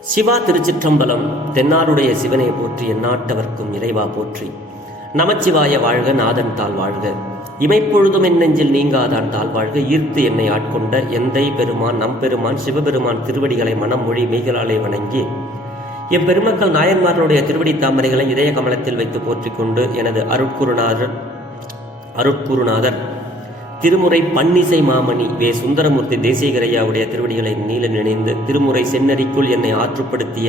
சிவா திருச்சிற்றம்பலம் தென்னாருடைய சிவனை போற்றி எந்நாட்டவர்க்கும் இறைவா போற்றி. நமச்சிவாய வாழ்க நாதன் தாள் வாழ்க. இமைப்பொழுதும் என் நெஞ்சில் நீங்காதான் தாள் வாழ்க. ஈர்த்து என்னை ஆட்கொண்ட எந்தை பெருமான் நம்பெருமான் சிவபெருமான் திருவடிகளை மனம் மொழி மெய்களாலே வணங்கி. எம்பெருமக்கள் நாயன்மார்களுடைய திருவடி தாமரைகளை இதய கமலத்தில் வைத்து போற்றிக் கொண்டு எனது அருட்குருநாதர் அருட்குருநாதர் திருமுறை பன்னிசை மாமணி வே. சுந்தரமூர்த்தி தேசிகரையாவுடைய திருவடிகளை நீல நினைந்து திருமுறை செந்நெறிக்குள் என்னை ஆற்றுப்படுத்திய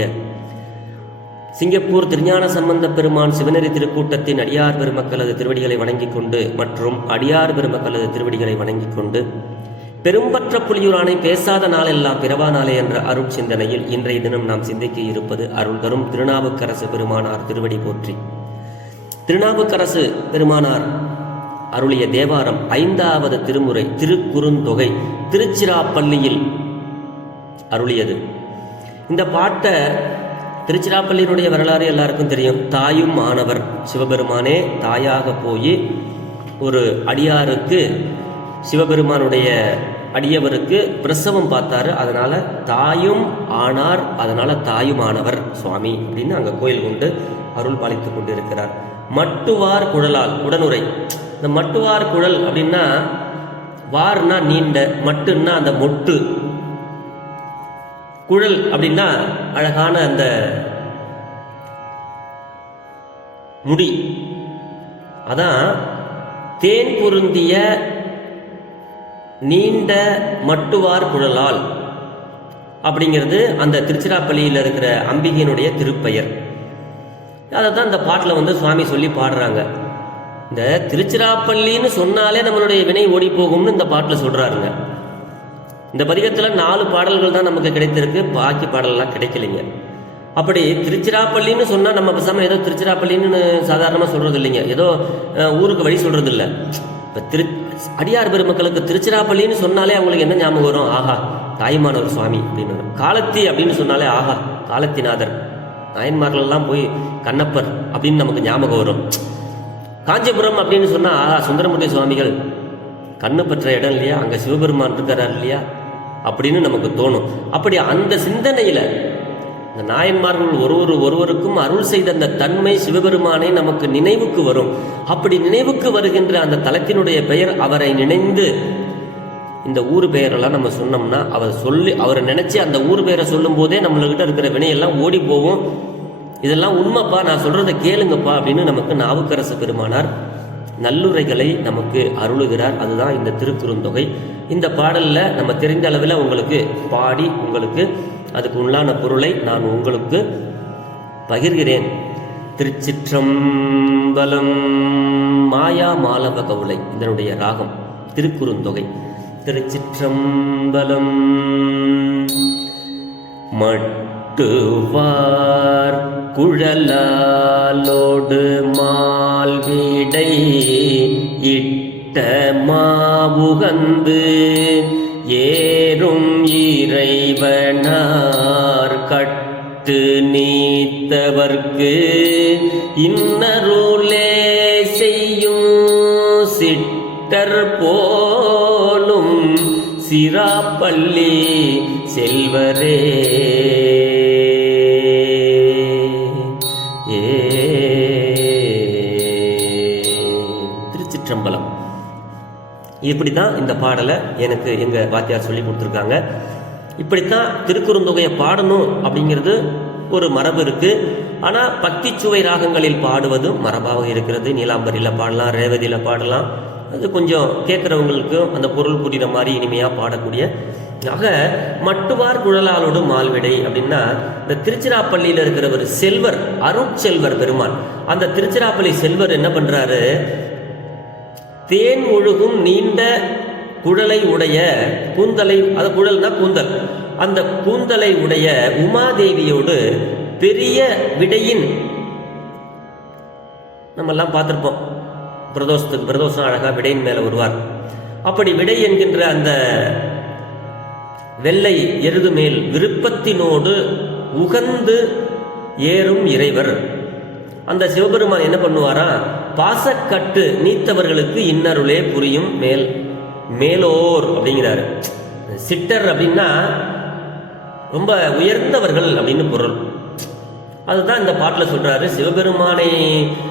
சிங்கப்பூர் திருஞான சம்பந்த பெருமான் சிவநெறி திருக்கூட்டத்தின் அடியார் பெருமக்களது திருவடிகளை வணங்கிக் கொண்டு மற்றும் அடியார் பெருமக்களது திருவடிகளை வணங்கிக் கொண்டு பெரும்பற்ற புலியூரானை பேசாத நாளெல்லாம் பிறவா நாளே என்ற அருள் சிந்தனையில் இன்றைய தினம் நாம் சிந்திக்க இருப்பது அருள் தரும் திருநாவுக்கரசு பெருமானார் திருவடி போற்றி. திருநாவுக்கரசு பெருமானார் அருளிய தேவாரம் ஐந்தாவது திருமுறை திருக்குறுந்தொகை திருச்சிராப்பள்ளியில் அருளியது. இந்த பாட்டை திருச்சிராப்பள்ளியினுடைய வரலாறு எல்லாருக்கும் தெரியும். தாயும் மாணவர் சிவபெருமானே தாயாக போய் ஒரு அடியாருக்கு சிவபெருமானுடைய அடியவருக்கு பிரசவம் பார்த்தாரு. அதனால தாயும் ஆனார் அதனால தாயுமானவர் சுவாமி அப்படின்னு அங்க கோயில் கொண்டு அருள் பாலித்துக் கொண்டிருக்கிறார். மட்டுவார் குழலால் உடனுரை இந்த மட்டுவார் குழல் அப்படின்னா வார்னா நீண்ட மட்டுன்னா அந்த மொட்டு. குழல் அப்படின்னா அழகான அந்த முடி. அதான் தேன் பொருந்திய நீண்ட மட்டுவார் குழலால் அப்படிங்கிறது அந்த திருச்சிராப்பள்ளியில் இருக்கிற அம்பிகையினுடைய திருப்பெயர். அதை தான் இந்த பாட்டில் வந்து சுவாமி சொல்லி பாடுறாங்க. இந்த திருச்சிராப்பள்ளின்னு சொன்னாலே நம்மளுடைய வினை ஓடி போகும்னு இந்த பாட்டில் சொல்றாருங்க. இந்த பதிகத்தில் நாலு பாடல்கள் தான் நமக்கு கிடைத்திருக்கு பாக்கி பாடல்லாம் கிடைக்கலைங்க. அப்படி திருச்சிராப்பள்ளின்னு சொன்னால் நம்ம பேசாமல் ஏதோ திருச்சிராப்பள்ளின்னு சாதாரணமாக சொல்கிறது இல்லைங்க ஏதோ ஊருக்கு வழி சொல்கிறது இல்லை இப்போ திரு அடியார் பெருமக்களுக்கு திருச்சிராப்பள்ளின்னு சொன்னாலே அவங்களுக்கு என்ன ஞாபகம் வரும்? ஆஹா தாய்மானவர் சுவாமி அப்படின்னு. வரும். காலத்தி அப்படின்னு சொன்னாலே ஆஹா காலத்திநாதர் நாயன்மார்களெல்லாம் போய் கண்ணப்பர் அப்படின்னு நமக்கு ஞாபகம் வரும். காஞ்சிபுரம் அப்படின்னு சொன்னா ஆஹா சுந்தரமூர்த்தி சுவாமிகள். கண்ணு பெற்ற இடம் இல்லையா? அங்க சிவபெருமான் இருக்கிறார் இல்லையா? அப்படின்னு நமக்கு தோணும். அப்படி அந்த சிந்தனையில இந்த நாயன்மார்கள் ஒருவர் ஒருவருக்கும் அருள் செய்த அந்த தன்மை சிவபெருமானை நமக்கு நினைவுக்கு வரும். அப்படி நினைவுக்கு வருகின்ற அந்த தலத்தினுடைய பெயர் அவரை நினைந்து இந்த ஊர் பெயரெல்லாம் நம்ம சொன்னோம்னா அவர் சொல்லி அவரை நினைச்சு அந்த ஊர் பெயரை சொல்லும் போதே நம்மள்கிட்ட இருக்கிற வினையெல்லாம் ஓடி போவோம் இதெல்லாம் உண்மைப்பா நான் சொல்றதை கேளுங்கப்பா அப்படின்னு நமக்கு நாவுக்கரசு பெருமானார் நல்லுரைகளை நமக்கு அருளுகிறார். அதுதான் இந்த திருக்குறுந்தொகை. இந்த பாடலில் நம்ம தெரிந்த அளவில் உங்களுக்கு பாடி உங்களுக்கு அதுக்கு உள்ளான பொருளை நான் உங்களுக்கு பகிர்கிறேன். திருச்சிற்றம்பலம் மாயா மாலவ கவுளை இதனுடைய ராகம் திருக்குறுந்தொகை. திருச்சிற்றம்பலம் மட்டுவார் குழலாலோடு மால்விடை இட்ட மாவுகந்து ஏறும் இறைவனார் கட்டு நீத்தவர்க்கு இன்னருளே செய்யும் சிட்டர் போலும் சிராப்பள்ளி செல்வரே. இப்படி தான் இந்த பாடலை எனக்கு எங்கள் வாத்தியார் சொல்லி கொடுத்துருக்காங்க. இப்படித்தான் திருக்குறுந்தொகையை பாடணும் அப்படிங்கிறது ஒரு மரபு இருக்குது ஆனால் பக்தி சுவை ராகங்களில் பாடுவது மரபாக இருக்கிறது. நீலாம்பரியில் பாடலாம் ரேவதியில் பாடலாம். அது கொஞ்சம் கேட்குறவங்களுக்கும் அந்த பொருள் புரிகிற மாதிரி இனிமையாக பாடக்கூடிய. ஆக மட்டுவார் குழலாலோடு மால்விடை அப்படின்னா இந்த திருச்சிராப்பள்ளியில் இருக்கிற ஒரு செல்வர் அருட்செல்வர் பெருமான். அந்த திருச்சிராப்பள்ளி செல்வர் என்ன பண்ணுறாரு தேன் ஒழுகும் நீண்ட குழலை உடைய கூந்தலை அது குழல்னா கூந்தல். அந்த கூந்தலை உடைய உமாதேவியோடு பெரிய விடையின் நம்மெல்லாம் பார்த்துருப்போம். பிரதோஷத்துக்கு பிரதோஷம் அழகா விடையின் மேலே வருவார். அப்படி விடை என்கின்ற அந்த வெள்ளை எருது மேல் விருப்பத்தினோடு உகந்து ஏறும் இறைவர். அந்த சிவபெருமான் என்ன பண்ணுவாரா? பாசக்கட்டு நீத்தவர்களுக்கு இன்னருளே புரியும் மேல் மேலோர் அப்படிங்கிறாரு. சிட்டர் அப்படின்னா ரொம்ப உயர்ந்தவர்கள் அப்படின்னு பொருள். அதுதான் இந்த பாட்டில் சொல்றாரு சிவபெருமானை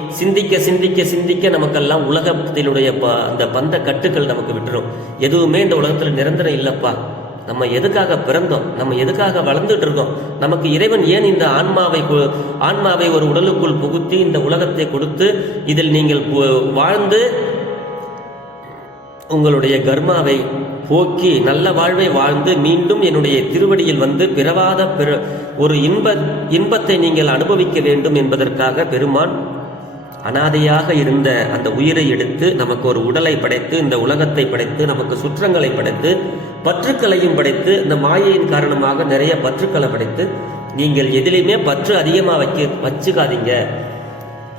சிந்திக்க சிந்திக்க சிந்திக்க நமக்கெல்லாம் உலகத்தினுடைய ப அந்த பந்த கட்டுக்கள் நமக்கு விட்டுரும். எதுவுமே இந்த உலகத்தில் நிரந்தரம் இல்லைப்பா. நம்ம எதுக்காக பிறந்தோம்? நம்ம எதுக்காக வளர்ந்துட்டு இருக்கோம்? நமக்கு இறைவன் ஏன் இந்த ஆன்மாவை கு- ஆன்மாவை ஒரு உடலுக்குள் புகுத்தி இந்த உலகத்தை கொடுத்து இதில் நீங்கள் பு- வாழ்ந்து உங்களுடைய கர்மாவை போக்கி நல்ல வாழ்வை வாழ்ந்து மீண்டும் என்னுடைய திருவடியில் வந்து பிறவாத பிற ஒரு இன்ப இன்பத்தை நீங்கள் அனுபவிக்க வேண்டும் என்பதற்காக பெருமான் அனாதையாக இருந்த அந்த உயிரை எடுத்து நமக்கு ஒரு உடலை படைத்து இந்த உலகத்தை படைத்து நமக்கு சுற்றங்களை படைத்து பற்றுக்களையும் படைத்து இந்த மாயையின் காரணமாக நிறைய பற்றுக்களை படைத்து நீங்கள் எதிலையுமே பற்று அதிகமாக வைக்க வச்சுக்காதீங்க.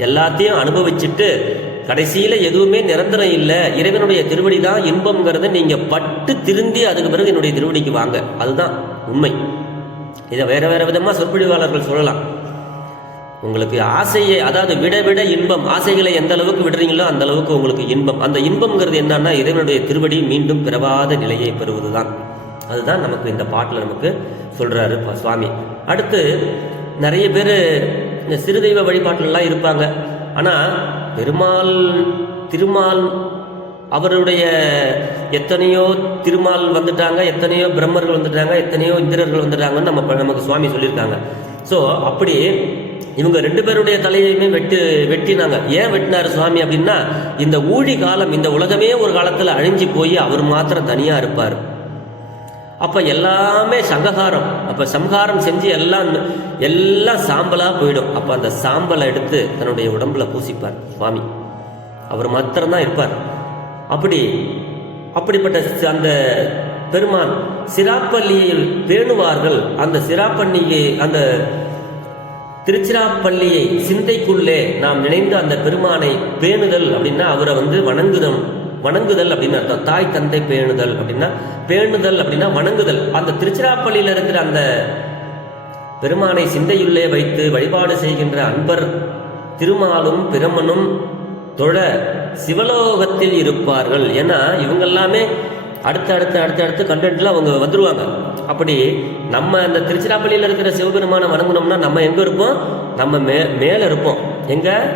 எல்லாத்தையும் அனுபவிச்சுட்டு கடைசியில் எதுவுமே நிரந்தரம் இல்லை. இறைவனுடைய திருவடி தான் இன்பம்ங்கிறத நீங்கள் பட்டு திருந்தி அதுக்கு பிறகு என்னுடைய திருவடிக்கு வாங்க. அதுதான் உண்மை. இதை வேற வேற விதமாக சொற்பொழிவாளர்கள் சொல்லலாம். உங்களுக்கு ஆசையை அதாவது விட விட இன்பம் ஆசைகளை எந்த அளவுக்கு விடுறீங்களோ அந்த அளவுக்கு உங்களுக்கு இன்பம். அந்த இன்பம்ங்கிறது என்னன்னா இறைவனுடைய திருவடி மீண்டும் பிறவாத நிலையை பெறுவதுதான். அதுதான் நமக்கு இந்த பாட்டில் நமக்கு சொல்றாரு சுவாமி. அடுத்து நிறைய பேர் இந்த சிறுதெய்வ வழிபாட்டிலலாம் இருப்பாங்க. ஆனால் பெருமாள் திருமால் அவருடைய எத்தனையோ திருமால் வந்துட்டாங்க எத்தனையோ பிரம்மர்கள் வந்துட்டாங்க எத்தனையோ இந்திரர்கள் வந்துட்டாங்கன்னு நம்ம நமக்கு சுவாமி சொல்லியிருக்காங்க. ஸோ அப்படி இவங்க ரெண்டு பேருடைய தலையையுமே வெட்டு வெட்டினாங்க. ஏன் வெட்டினாரு சுவாமி அப்படின்னா இந்த ஊழி காலம் இந்த உலகமே ஒரு காலத்தில் அழிஞ்சு போய் அவர் மாத்திரம் தனியாக இருப்பார். அப்ப எல்லாமே சங்ககாரம். அப்ப சம்ஹாரம் செஞ்சு எல்லாம் எல்லாம் சாம்பலா போயிடும். அப்போ அந்த சாம்பலை எடுத்து தன்னுடைய உடம்புல பூசிப்பார் சுவாமி. அவர் மாத்திரம்தான் இருப்பார். அப்படி அப்படிப்பட்ட அந்த பெருமான் சிராப்பள்ளியில் பேணுவார்கள். அந்த சிராப்பள்ளியை அந்த திருச்சிராப்பள்ளியை சிந்தைக்குள்ளே நாம் நினைந்து அந்த பெருமானை பேணுதல் அப்படின்னா அவரை வந்து வணங்குதல் வணங்குதல் அப்படின்னு அர்த்தம். தாய் தந்தை பேணுதல் அப்படின்னா பேணுதல் அப்படின்னா வணங்குதல். அந்த திருச்சிராப்பள்ளியில் இருக்கிற அந்த பெருமானை சிந்தையுள்ளே வைத்து வழிபாடு செய்கின்ற அன்பர் திருமாலும் பிரமனும் தொழ சிவலோகத்தில் இருப்பார்கள். ஏன்னா இவங்க எல்லாமே அடுத்து அடுத்து அடுத்து அடுத்து கண்டென்ட்ல அவங்க வந்துருவாங்க. அப்படி நம்ம அந்த திருச்சிராப்பள்ளியில் இருக்கிற சிவபெருமானை வணங்குனோம்னா நம்ம எங்க இருப்போம்? நம்ம மே மேல இருப்போம். எங்க?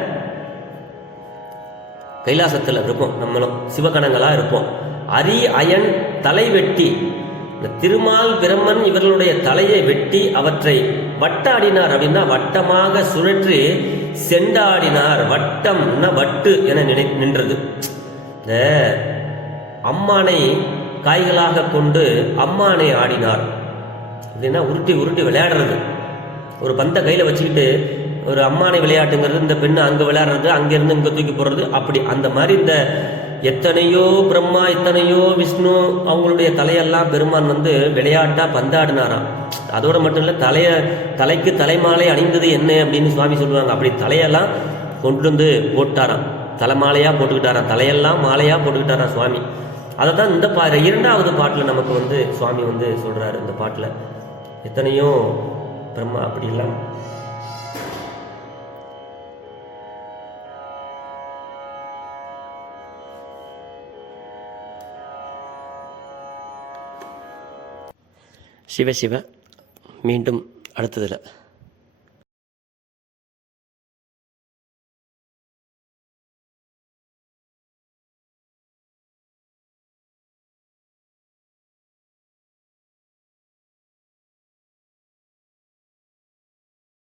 கைலாசத்தில் இருப்போம். நம்மளும் சிவகணங்களா இருப்போம். அரி அயன் தலை வெட்டி. இந்த திருமால் பிரம்மன் இவர்களுடைய தலையை வெட்டி அவற்றை வட்டாடினார் அப்படின்னா வட்டமாக சுழற்றி செண்டாடினார். வட்டம்னா வட்டு என நினை நின்றது. இந்த அம்மானை காய்களாக கொண்டு அம்மானை ஆடினார். அப்படின்னா உருட்டி உருட்டி விளையாடுறது. ஒரு பந்தை கையில் வச்சுக்கிட்டு ஒரு அம்மானை விளையாட்டுங்கிறது இந்த பெண்ணு அங்கே விளையாடுறது அங்கேருந்து இங்கே தூக்கி போடுறது அப்படி அந்த மாதிரி இந்த எத்தனையோ பிரம்மா எத்தனையோ விஷ்ணு அவங்களுடைய தலையெல்லாம் பெருமான் வந்து விளையாட்டாக பந்தாடினாராம். அதோட மட்டும் இல்லை தலைய தலைக்கு தலைமாலை அணிந்தது என்ன அப்படின்னு சுவாமி சொல்லுவாங்க. அப்படி தலையெல்லாம் கொண்டு வந்து போட்டாராம். தலைமாலையாக போட்டுக்கிட்டாராம். தலையெல்லாம் மாலையாக போட்டுக்கிட்டாராம் சுவாமி. அதை தான் இந்த பா இரண்டாவது பாட்டில் நமக்கு வந்து சுவாமி வந்து சொல்றாரு இந்த பாட்டில். எத்தனையோ பிரம்மா அப்படி எல்லாம் சிவ சிவ மீண்டும் அடுத்ததில்.